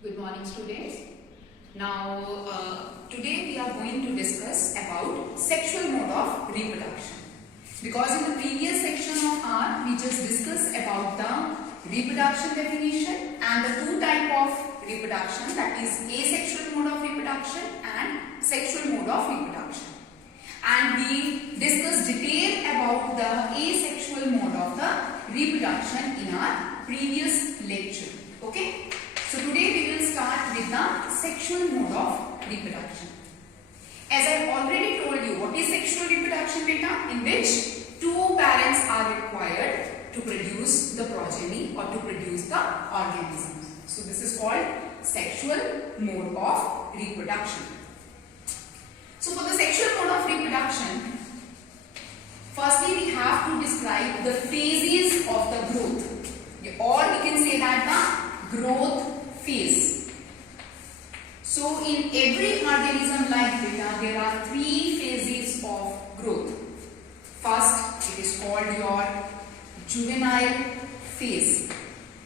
Good morning, students. Now, today we are going to discuss about sexual mode of reproduction. Because in the previous section of R, we just discussed about the reproduction definition and the two types of reproduction, that is asexual mode of reproduction and sexual mode of reproduction. And we discussed detail about the asexual mode of the reproduction in our previous lecture. Okay? So today we will start with the sexual mode of reproduction. As I have already told you, what is sexual reproduction, beta? In which two parents are required to produce the progeny or to produce the organism. So this is called sexual mode of reproduction. So for the sexual mode of reproduction, firstly we have to describe the phases of the growth, or we can say that the growth phase. So in every organism like beta, there are three phases of growth. First, it is called your juvenile phase.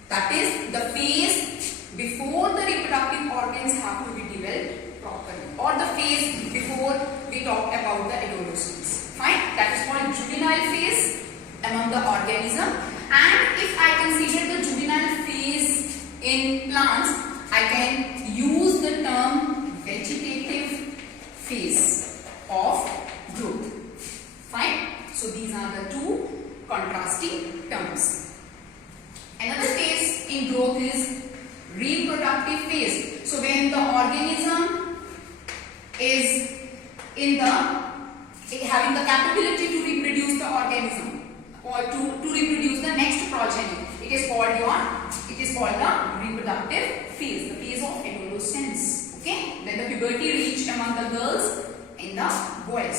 That is the phase before the reproductive organs have to be developed properly, or the phase before we talk about the adolescence. Fine, that is called juvenile phase among the organism. And if I consider the juvenile phase in plants, I can use the term vegetative phase of growth. Fine, so these are the two contrasting terms. Another phase in growth is reproductive phase. So when the organism is having the capability to reproduce the organism or to reproduce the next progeny, it is called the reproductive phase, the phase of adolescence. Okay, when the puberty reached among the girls and the boys.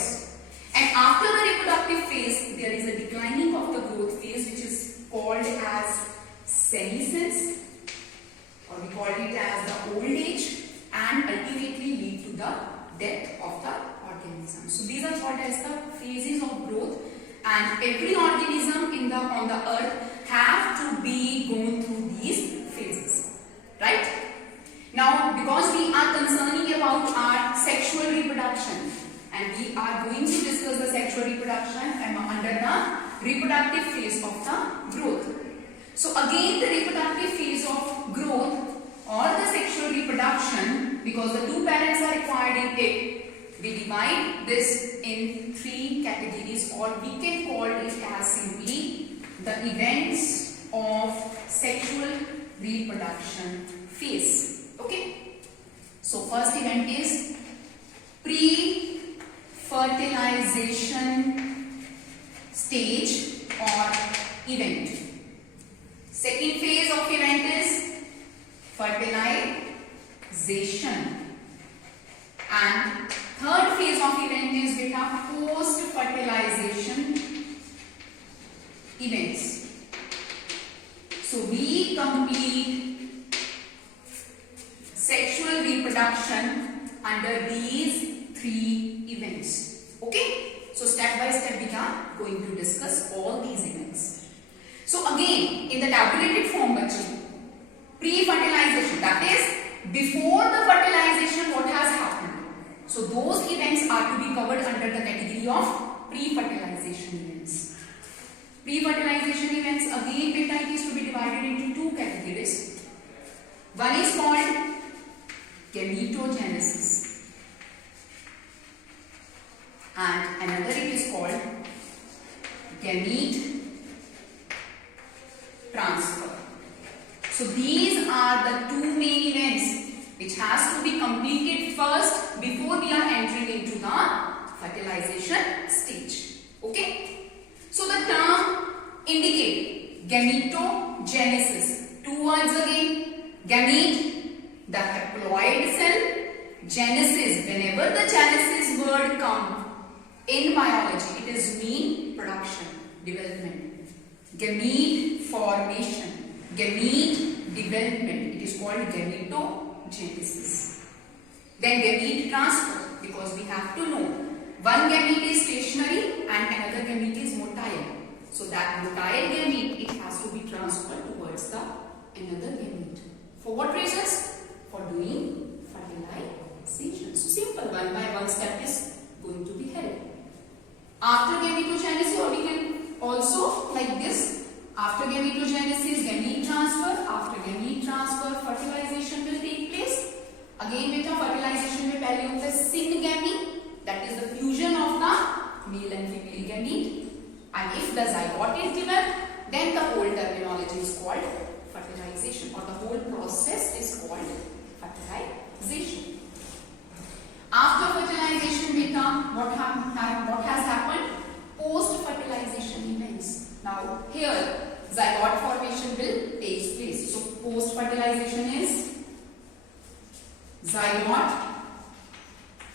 And after the reproductive phase, there is a declining of the growth phase, which is called as senescence, or we call it as the old age, and ultimately lead to the death of the organism. So these are called as the phases of growth, and every organism on the earth have to be going through these phases, right? Now, because we are concerning about our sexual reproduction, and we are going to discuss the sexual reproduction under the reproductive phase of the growth. So again, the reproductive phase of growth or the sexual reproduction, because the two parents are required in it, we divide this in three categories, or we can call it as simply the events of sexual reproduction phase. Okay? So first event is pre-fertilization stage or event. Second phase of event is fertilization. And third phase of event is post-fertilization events. So we complete sexual reproduction under these three events. Okay? So step by step we are going to discuss all these events. So again, in the tabulated form, pre-fertilization, that is before the fertilization, what has happened? So those events are to be covered under the category of pre-fertilization events. Pre-fertilization events, again beta, it is to be divided into two categories. One is called gametogenesis, and another it is called gamete transfer. So these are the two main events which has to be completed first before we are entering into the fertilization stage. Okay? So the term indicate gametogenesis. Two words again. Gamete, the haploid cell. Genesis, whenever the Genesis word comes in biology, it is mean production, development. Gamete formation, gamete development, it is called gametogenesis. Then gamete transfer, because we have to know one gamete is stationary and another gamete is motile. So that motile gamete, it has to be transferred towards the another gamete. For what reasons? fertilization will take place? Again beta fertilization में पहले होता है syngamy, that is the fusion of the male and female gamete, and if the zygote is developed, then the whole terminology is called fertilization, or the whole process is called fertilization. After fertilization beta, what has happened? Post fertilization events. Now here zygote formation will take place. So post fertilization is zygote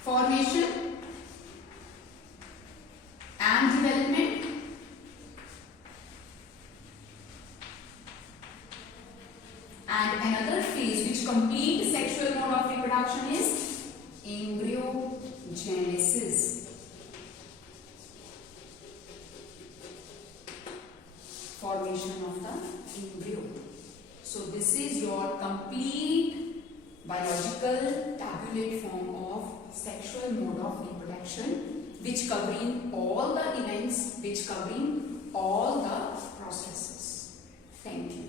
formation and development, and another phase which complete sexual mode of reproduction is embryogenesis. Formation of the embryo. So this is your complete biological tabulate form of sexual mode of reproduction, which covering all the events, which covering all the processes. Thank you.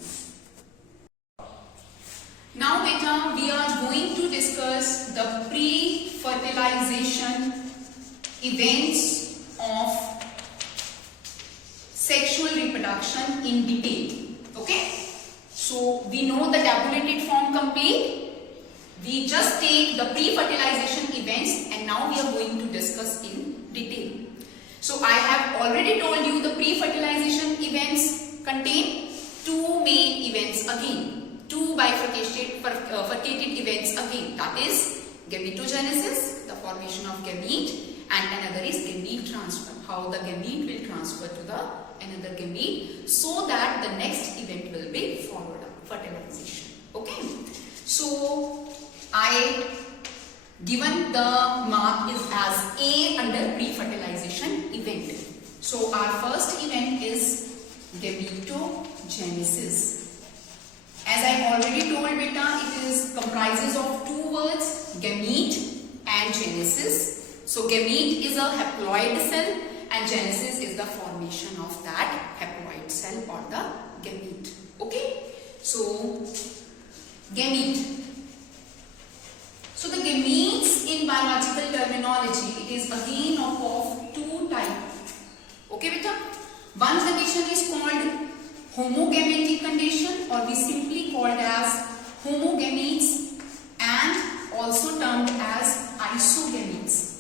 Now beta, we are going to discuss the pre-fertilization events of sexual reproduction in detail. Okay, so we know the tabulated form complete. We just take the pre-fertilization events and now we are going to discuss in detail. So I have already told you the pre-fertilization events contain two main events again, two bifurcated events again, that is gametogenesis, the formation of gamete, and another is gamete transfer, how the gamete will transfer to the another gamete, so that the next event will be followed up, fertilization. Okay, so I given the mark is as A under pre-fertilization event. So our first event is gametogenesis. As I already told beta, it is comprises of two words, gamete and genesis. So gamete is a haploid cell and genesis is the formation of that haploid cell or the gamete. Okay, so gamete. So the gametes in biological terminology, it is again of two types. Okay beta, one condition is called homogametic condition, or we simply called as homogametes, and also termed as isogametes.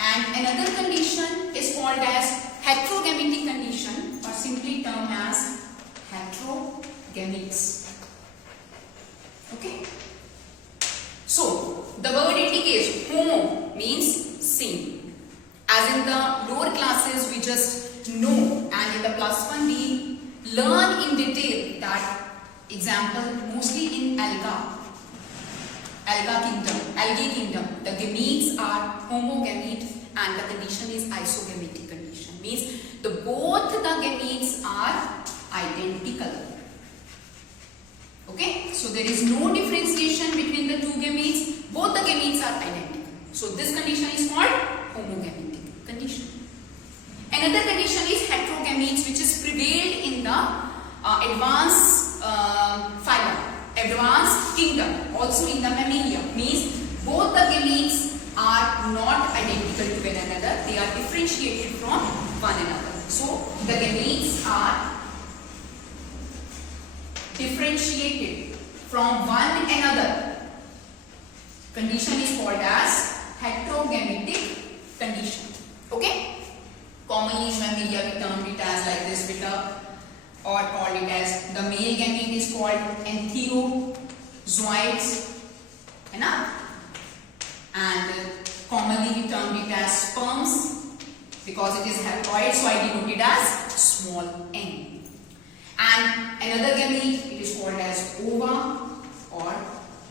And another condition is called as heterogametic condition, or simply termed as heterogametes. Okay. So the word indicates homo means same. As in the lower classes we just know, and in the +1 we learn in detail that example mostly in algae kingdom, the gametes are homogamete and the condition is isogametic condition, means both the gametes are identical. Okay, so there is no differentiation between the two gametes, both the gametes are identical. So this condition is called homogametic condition. Another condition is heterogametes, which is prevailed in the advanced phylum, advanced kingdom, also in the mammalia, means both the gametes are not identical to one another, they are differentiated from one another. So the gametes are differentiated from one another. Condition is called as heterogametic condition. Okay, commonly in mammalia we term it as like this beta, or call it as the male gamete is called entherozoites, and commonly we term it as sperms because it is haploid, so I denote it as small n. And another gamete, it is called as ova or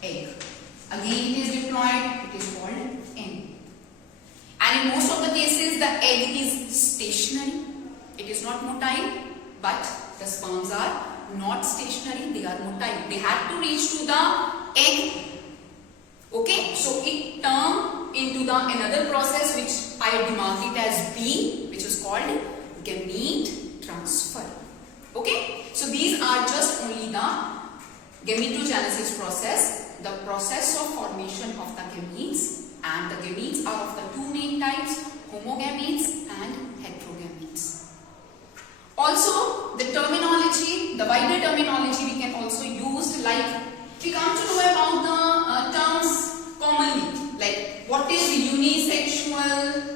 egg. Again it is diploid, it is called N. And in most of the cases the egg is stationary, it is not motile, but the sperms are not stationary, they are motile. They have to reach to the egg. Okay, so it turns into the another process which I demark it as B, which is called gamete transfer. Okay, so these are just only the Gametogenesis process, the process of formation of the gametes, and the gametes are of the two main types, homogametes and heterogametes. Also, the terminology, the wider terminology we can also use, like we come to know about the terms commonly, like what is unisexual,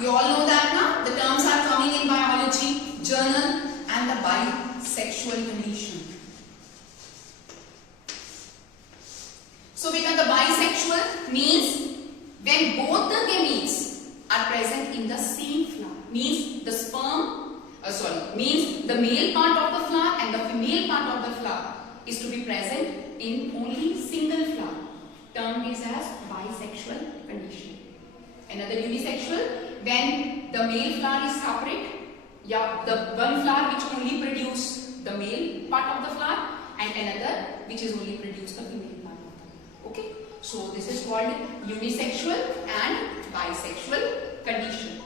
we all know that now. The terms are coming in biology journal, and the bisexual condition. So beta, the bisexual means when both the gametes are present in the same flower, means the means the male part of the flower and the female part of the flower is to be present in only single flower, termed is as bisexual condition. Another unisexual, when the male flower is separate, the one flower which only produce the male part of the flower and another which is only produce the female part of the flower. Okay, so this is called unisexual and bisexual condition.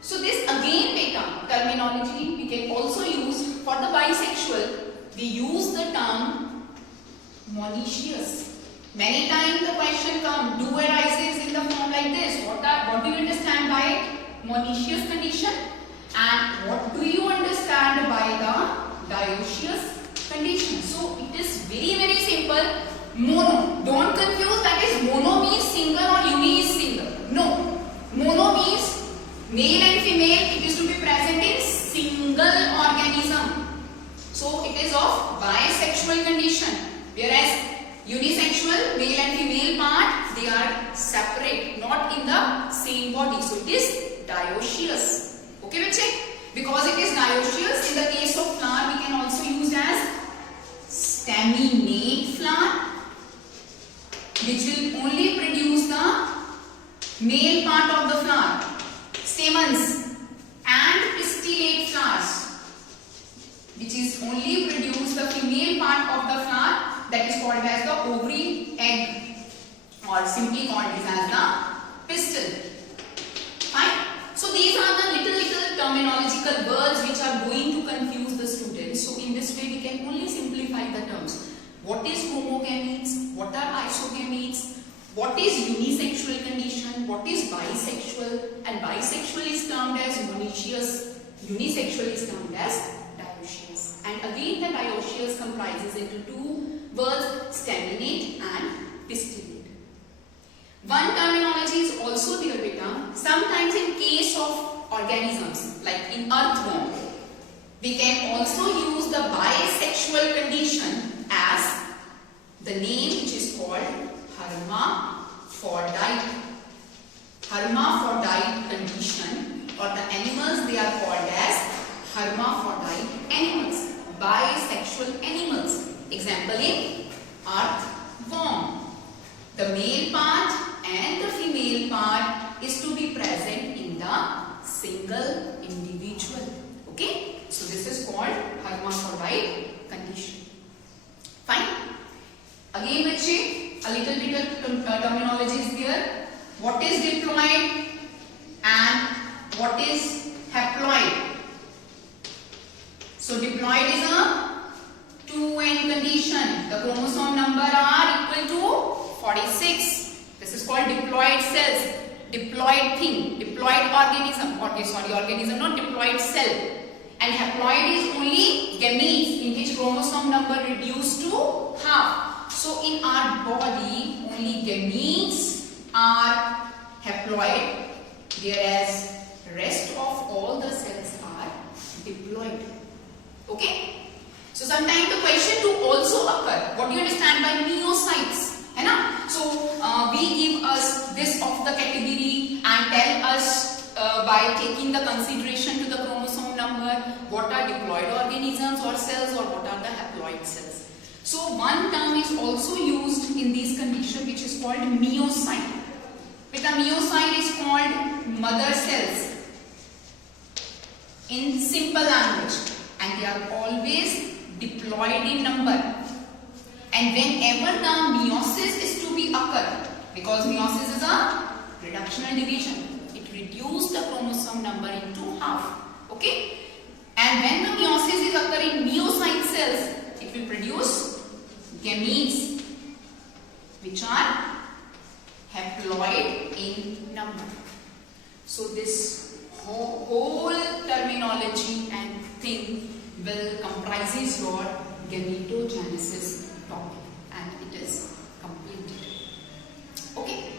So this again beta terminology we can also use for the bisexual. We use the term monoecious. Many times the question comes, do arises in the form like this. What do you understand by monoecious condition? And what do you understand by the dioecious condition? So it is very, very simple. Mono. Don't confuse, that is mono means single or uni is single. No. Mono means male and female, it is to be present in single organism. So it is of bisexual condition. Whereas unisexual, male and female part, they are separate, not in the same body. So it is dioecious. Okay, bache? Because it is dioecious, in the case of flower, we can also use as staminate flower, which will only produce the male part of the flower, stamens, and pistillate flowers, which is only produce the female part of the flower, that is called as the ovary egg, or simply called as the pistil. Fine. So these are the little terminological words which are going to confuse the students. So in this way we can only simplify the terms. What is homogametes? What are isogametes? What is unisexual condition? What is bisexual? And bisexual is termed as monoecious. Unisexual is termed as dioecious. And again the dioecious comprises into two words, staminate and pistillate. One terminology is also there beta. Sometimes in case of organisms like in earthworm, we can also use the bisexual condition as the name which is called hermaphrodite. Hermaphrodite condition, or the animals they are called as hermaphrodite animals, bisexual animals. Example in earthworm. The male part and the female part is to be present in the single individual. Okay? So this is called hermaphrodite condition. Fine. Again, bache, a little bit of terminology is there. What is diploid and what is haploid? So diploid is a 2n condition. The chromosome number are equal to 46. This is called diploid cells. Diploid thing, diploid organism, organism, not diploid cell. And haploid is only gametes in which chromosome number reduced to half. So in our body, only gametes are haploid, whereas rest of all the cells are diploid. Okay? So sometimes the question to also occur, what do you understand by meiocytes? So we give us this of the category and tell us by taking the consideration to the chromosome number what are diploid organisms or cells, or what are the haploid cells. So one term is also used in these conditions which is called meiocyte. With a meiocyte is called mother cells in simple language, and they are always diploid in number. And whenever the meiosis is to be occur, because meiosis is a reductional division, it reduces the chromosome number into half. Okay? And when the meiosis is occurring in meiocyte cells, it will produce gametes which are haploid in number. So this whole terminology and thing will comprises your gametogenesis topic, and it is completed. Okay.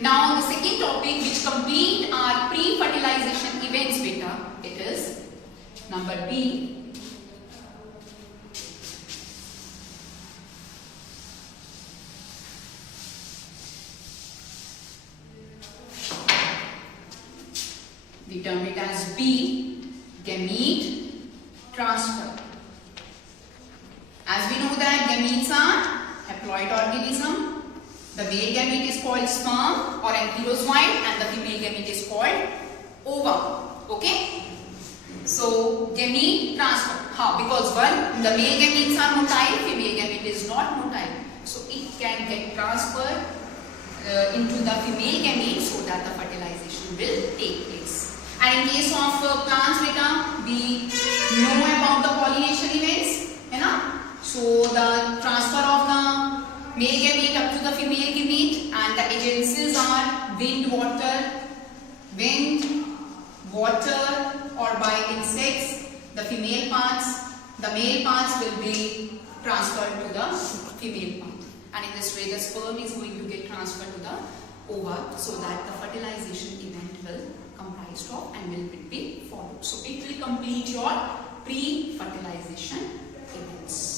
Now the second topic which complete our pre-fertilization events beta, it is number B. We term it as B, gamete transfer. As we know that gametes are haploid organism. The male gamete is called sperm or ankylozoid and the female gamete is called ova. Okay? So gamete transfer. How? Because one, the male gametes are motile, female gamete is not motile. So it can get transferred into the female gamete so that the fertilization will take place. And in case of plants beta, we know about the pollination events, है ना? So the transfer of the male gamete up to the female gamete, and the agencies are wind, water, or by insects. The female parts, the male parts will be transferred to the female part, and in this way the sperm is going to get transferred to the ova so that the fertilization event will comprise of and will be followed. So it will complete your pre-fertilization events.